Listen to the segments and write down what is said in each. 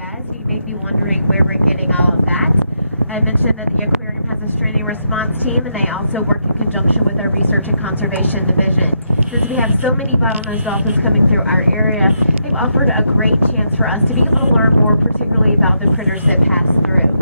guys. You may be wondering where we're getting all of that. I mentioned that the aquarium has a stranding response team, and they also work in conjunction with our research and conservation division. Since we have so many bottlenose dolphins coming through our area, they've offered a great chance for us to be able to learn more, particularly about the critters that pass through.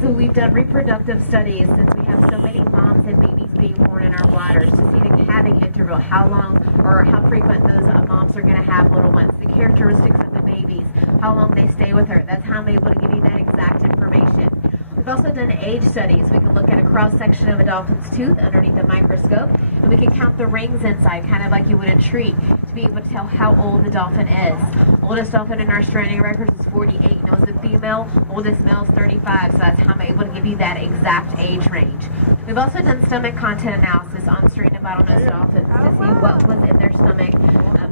So we've done reproductive studies since we have so many moms and babies being born in our waters to see the calving interval, how long or how frequent those moms are going to have little ones, the characteristics of the babies, how long they stay with her. That's how I'm able to give you that exact information. We've also done age studies. We can look at a cross-section of a dolphin's tooth underneath the microscope, and we can count the rings inside, kind of like you would a tree, to be able to tell how old the dolphin is. Oldest dolphin in our stranding records is 48. You know, it's a female. Oldest male is 35, so that's how I'm able to give you that exact age range. We've also done stomach content analysis on stranded bottlenose dolphins to see what was in their stomach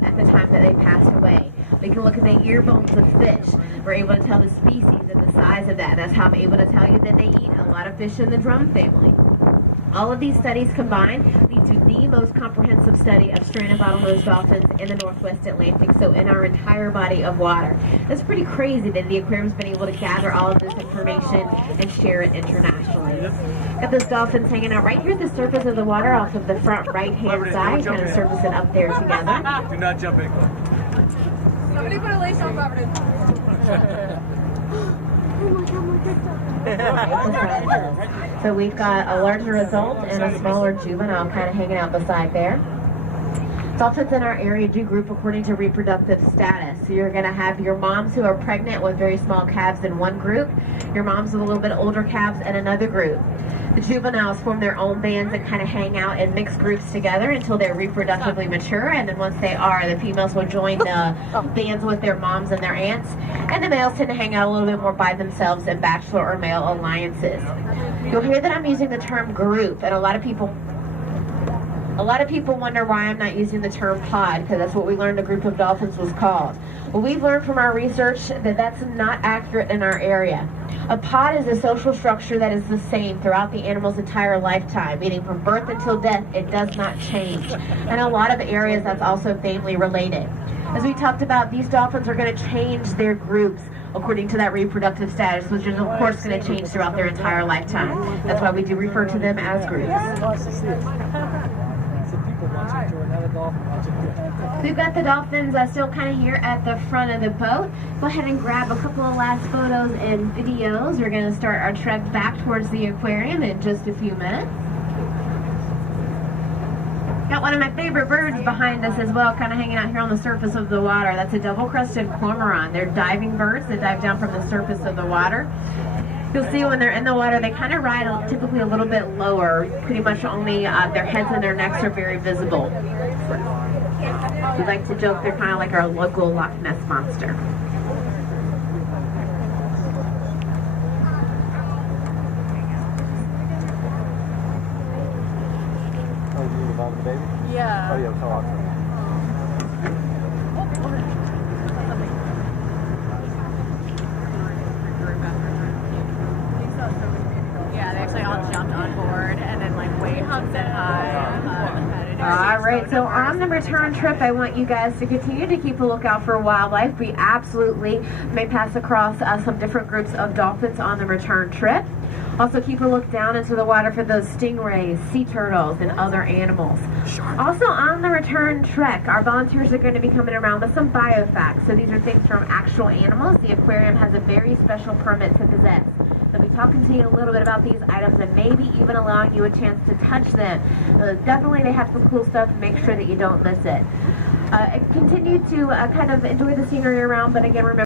at the time that they passed away. We can look at the ear bones of fish. We're able to tell the species and the size of that. That's how I'm able to tell you that they eat a lot of fish in the drum family. All of these studies combined lead to the most comprehensive study of stranded bottlenose dolphins in the Northwest Atlantic, so in our entire body of water. It's pretty crazy that the aquarium's been able to gather all of this information and share it internationally. Got those dolphins hanging out right here at the surface of the water off of the front right-hand side, kind of surfacing up there together. Do not jump in. Somebody put a lace on Providence. So we've got a larger adult and a smaller juvenile kind of hanging out beside there. Dolphins in our area do group according to reproductive status. So you're going to have your moms who are pregnant with very small calves in one group, your moms with a little bit older calves in another group. The juveniles form their own bands and kind of hang out in mixed groups together until they're reproductively mature, and then once they are, the females will join the bands with their moms and their aunts, and the males tend to hang out a little bit more by themselves in bachelor or male alliances. You'll hear that I'm using the term group, and a lot of people wonder why I'm not using the term pod, because that's what we learned a group of dolphins was called. Well, we've learned from our research that that's not accurate in our area. A pod is a social structure that is the same throughout the animal's entire lifetime, meaning from birth until death, it does not change. And a lot of areas, that's also family related. As we talked about, these dolphins are going to change their groups according to that reproductive status, which is of course going to change throughout their entire lifetime. That's why we do refer to them as groups. We've got the dolphins still kind of here at the front of the boat. Go ahead and grab a couple of last photos and videos. We're going to start our trek back towards the aquarium in just a few minutes. Got one of my favorite birds behind us as well, kind of hanging out here on the surface of the water. That's a double-crested cormorant. They're diving birds that dive down from the surface of the water. You'll see when they're in the water, they kind of ride typically a little bit lower. Pretty much only their heads and their necks are very visible. We like to joke they're kind of like our local Loch Ness monster. Oh, you involved with the baby? Yeah. Oh, yeah, so awesome. Yeah, they actually all jumped on board and then like waved and said hi. All right, so on the return trip, I want you guys to continue to keep a lookout for wildlife. We absolutely may pass across some different groups of dolphins on the return trip. Also keep a look down into the water for those stingrays, sea turtles, and other animals. Also on the return trek, our volunteers are going to be coming around with some biofacts. So these are things from actual animals the aquarium has a very special permit to possess. They'll be talking to you a little bit about these items and maybe even allowing you a chance to touch them. Definitely they have some cool stuff. Make sure that you don't miss it. Continue to kind of enjoy the scenery around, but again, remember